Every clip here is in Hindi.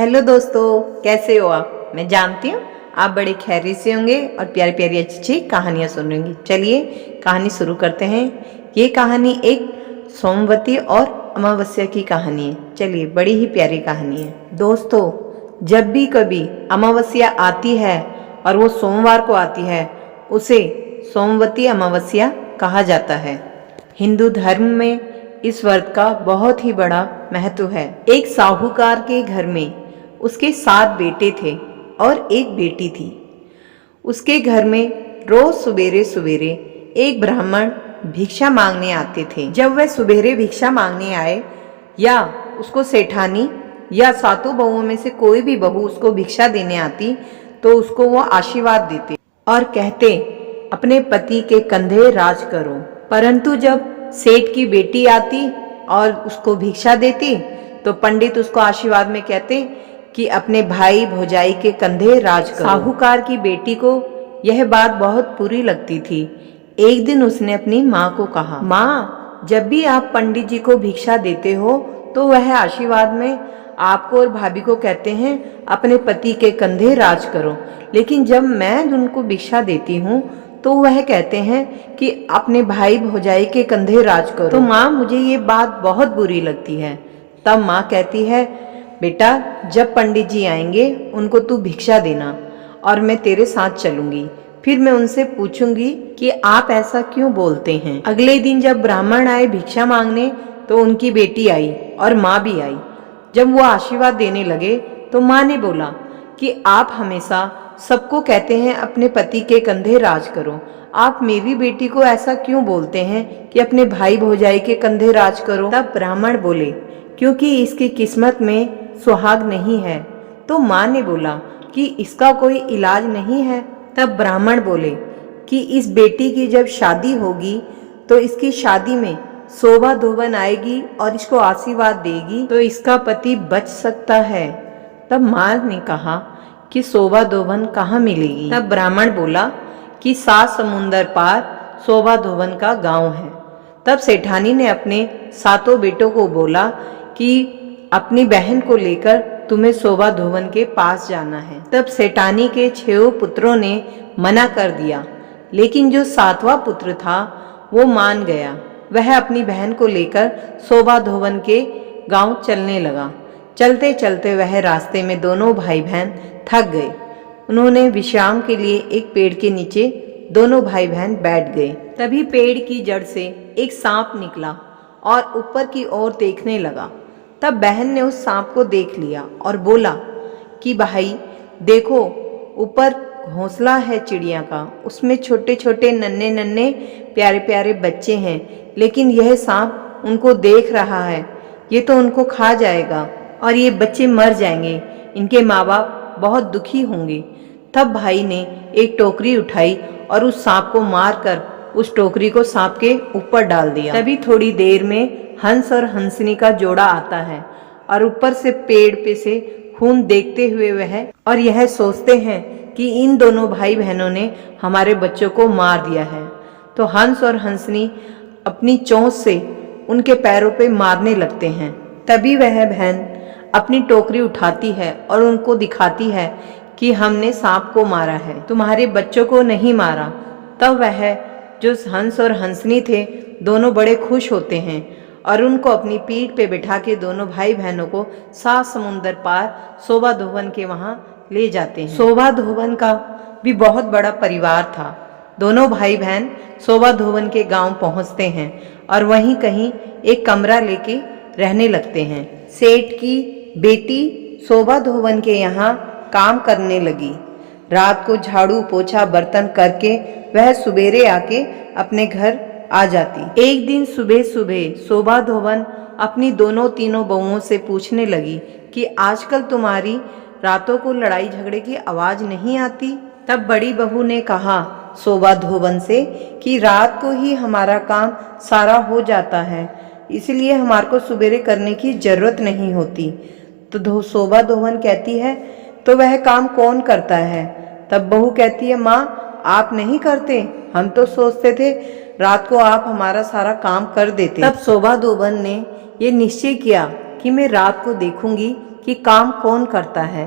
हेलो दोस्तों, कैसे हो आप। मैं जानती हूँ आप बड़े खैरियत से होंगे और प्यारी प्यारी अच्छी अच्छी कहानियाँ सुन रहे होंगे। चलिए कहानी शुरू करते हैं। ये कहानी एक सोमवती और अमावस्या की कहानी है। चलिए, बड़ी ही प्यारी कहानी है। दोस्तों, जब भी कभी अमावस्या आती है और वो सोमवार को आती है, उसे सोमवती अमावस्या कहा जाता है। हिंदू धर्म में इस व्रत का बहुत ही बड़ा महत्व है। एक साहूकार के घर में उसके 7 बेटे थे और एक बेटी थी। उसके घर में रोज सवेरे सवेरे एक ब्राह्मण भिक्षा मांगने आते थे। जब वह सवेरे भिक्षा मांगने आए या उसको सेठानी या 7 बहुओं में से कोई भी बहू उसको भिक्षा देने आती, तो उसको वो आशीर्वाद देते और कहते, अपने पति के कंधे राज करो। परंतु जब सेठ की बेटी आती और उसको भिक्षा देती, तो पंडित उसको आशीर्वाद में कहते कि अपने भाई भौजाई के कंधे राज करो। साहूकार की बेटी को यह बात बहुत बुरी लगती थी। एक दिन उसने अपनी माँ को कहा, माँ, जब भी आप पंडित जी को भिक्षा देते हो तो वह आशीर्वाद में आपको और भाभी को कहते हैं अपने पति के कंधे राज करो, लेकिन जब मैं उनको भिक्षा देती हूँ तो वह कहते हैं कि अपने भाई भौजाई के कंधे राज करो। तो माँ, मुझे ये बात बहुत बुरी लगती है। तब माँ कहती है, बेटा, जब पंडित जी आएंगे उनको तू भिक्षा देना और मैं तेरे साथ चलूंगी। फिर मैं उनसे पूछूंगी कि आप ऐसा क्यों बोलते हैं। अगले दिन जब ब्राह्मण आए भिक्षा मांगने, तो उनकी बेटी आई और माँ भी आई। जब वो आशीर्वाद देने लगे तो माँ ने बोला कि आप हमेशा सबको कहते हैं अपने पति के कंधे राज करो, आप मेरी बेटी को ऐसा क्यों बोलते हैं कि अपने भाई भौजाई के कंधे राज करो। तब ब्राह्मण बोले, क्योंकि इसकी किस्मत में सुहाग नहीं है। तो माँ ने बोला कि इसका कोई इलाज नहीं है। तब ब्राह्मण बोले कि इस बेटी की जब शादी होगी तो इसकी शादी में शोभा धोबन आएगी और इसको आशीर्वाद देगी तो इसका पति बच सकता है। तब माँ ने कहा कि शोभा धोबन कहाँ मिलेगी। तब ब्राह्मण बोला कि 7 समुंदर पार शोभा धोबन का गांव है। तब सेठानी ने अपने 7 बेटों को बोला कि अपनी बहन को लेकर तुम्हें शोभा धोबन के पास जाना है। तब सेठानी के 6 पुत्रों ने मना कर दिया, लेकिन जो 7वां पुत्र था वो मान गया। वह अपनी बहन को लेकर शोभा धोबन के गांव चलने लगा। चलते चलते वह रास्ते में दोनों भाई बहन थक गए। उन्होंने विश्राम के लिए एक पेड़ के नीचे दोनों भाई बहन बैठ गए। तभी पेड़ की जड़ से एक सांप निकला और ऊपर की ओर देखने लगा। तब बहन ने उस सांप को देख लिया और बोला कि भाई देखो, ऊपर घोंसला है चिड़िया का, उसमें छोटे छोटे नन्हे नन्हे प्यारे प्यारे बच्चे हैं, लेकिन यह सांप उनको देख रहा है, ये तो उनको खा जाएगा और ये बच्चे मर जाएंगे, इनके माँ बाप बहुत दुखी होंगे। तब भाई ने एक टोकरी उठाई और उस सांप को मारकर उस टोकरी को सांप के ऊपर डाल दिया। तभी थोड़ी देर में हंस और हंसनी का जोड़ा आता है और ऊपर से पेड़ पे से खून देखते हुए वह और यह सोचते हैं कि इन दोनों भाई बहनों ने हमारे बच्चों को मार दिया है। तो हंस और हंसनी अपनी चोंच से उनके पैरों पे मारने लगते हैं। तभी वह बहन अपनी टोकरी उठाती है और उनको दिखाती है कि हमने सांप को मारा है, तुम्हारे बच्चों को नहीं मारा। तब वह जो हंस और हंसनी थे दोनों बड़े खुश होते हैं और उनको अपनी पीठ पे बिठा के दोनों भाई बहनों को 7 समुंदर पार शोभा धोबन के वहाँ ले जाते हैं। शोभा धोबन का भी बहुत बड़ा परिवार था। दोनों भाई बहन शोभा धोबन के गांव पहुँचते हैं और वहीं कहीं एक कमरा लेके रहने लगते हैं। सेठ की बेटी शोभा धोबन के यहाँ काम करने लगी। रात को झाड़ू पोछा बर्तन करके वह सुबेरे आके अपने घर आ जाती। एक दिन सुबह सुबह शोभा धोबन अपनी दोनों तीनों बहुओं से पूछने लगी कि आजकल तुम्हारी रातों को लड़ाई झगड़े की आवाज नहीं आती। तब बड़ी बहू ने कहा शोभा धोबन से कि रात को ही हमारा काम सारा हो जाता है, इसलिए हमारे को सुबेरे करने की जरूरत नहीं होती। तो शोभा धोबन कहती है, तो वह काम कौन करता है। तब बहू कहती है, माँ, आप नहीं करते, हम तो सोचते थे रात को आप हमारा सारा काम कर देते। तब शोभा धोबन ने ये निश्चय किया कि मैं रात को देखूंगी कि काम कौन करता है।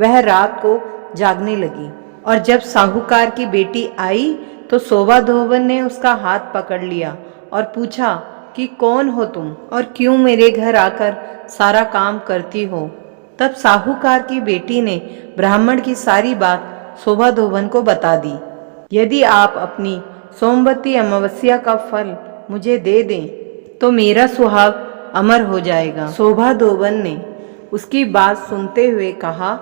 वह रात को जागने लगी और जब साहूकार की बेटी आई तो शोभा धोबन ने उसका हाथ पकड़ लिया और पूछा कि कौन हो तुम और क्यों मेरे घर आकर सारा काम करती हो। तब साहूकार की बेटी ने ब्राह्मण की सारी बात शोभा धोबन को बता दी। यदि आप अपनी सोमवती अमावस्या का फल मुझे दे दें तो मेरा सुहाग अमर हो जाएगा। शोभा धोबन ने उसकी बात सुनते हुए कहा,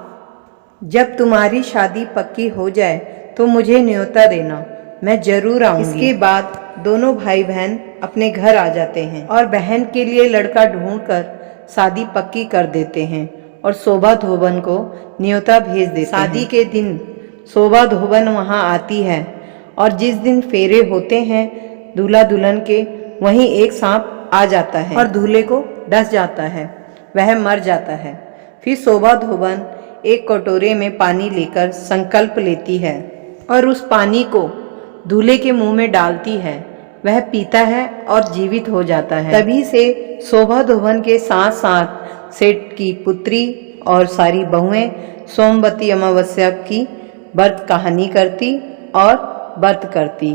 जब तुम्हारी शादी पक्की हो जाए तो मुझे न्योता देना, मैं जरूर आऊंगी। इसके बाद दोनों भाई बहन अपने घर आ जाते हैं और बहन के लिए लड़का ढूंढकर शादी पक्की कर देते हैं और शोभा धोबन को न्योता भेज देते हैं। शादी के दिन शोभा धोबन वहां आती है और जिस दिन फेरे होते हैं दूल्हा दुल्हन के, वहीं एक सांप आ जाता है और दूल्हे को डस जाता है, वह मर जाता है। फिर शोभा धोबन एक कटोरे में पानी लेकर संकल्प लेती है और उस पानी को दूल्हे के मुंह में डालती है। वह पीता है और जीवित हो जाता है। तभी से शोभा धोबन के साथ साथ सेठ की पुत्री और सारी बहुएं सोमवती अमावस्या की व्रत कहानी करती और व्रत करती।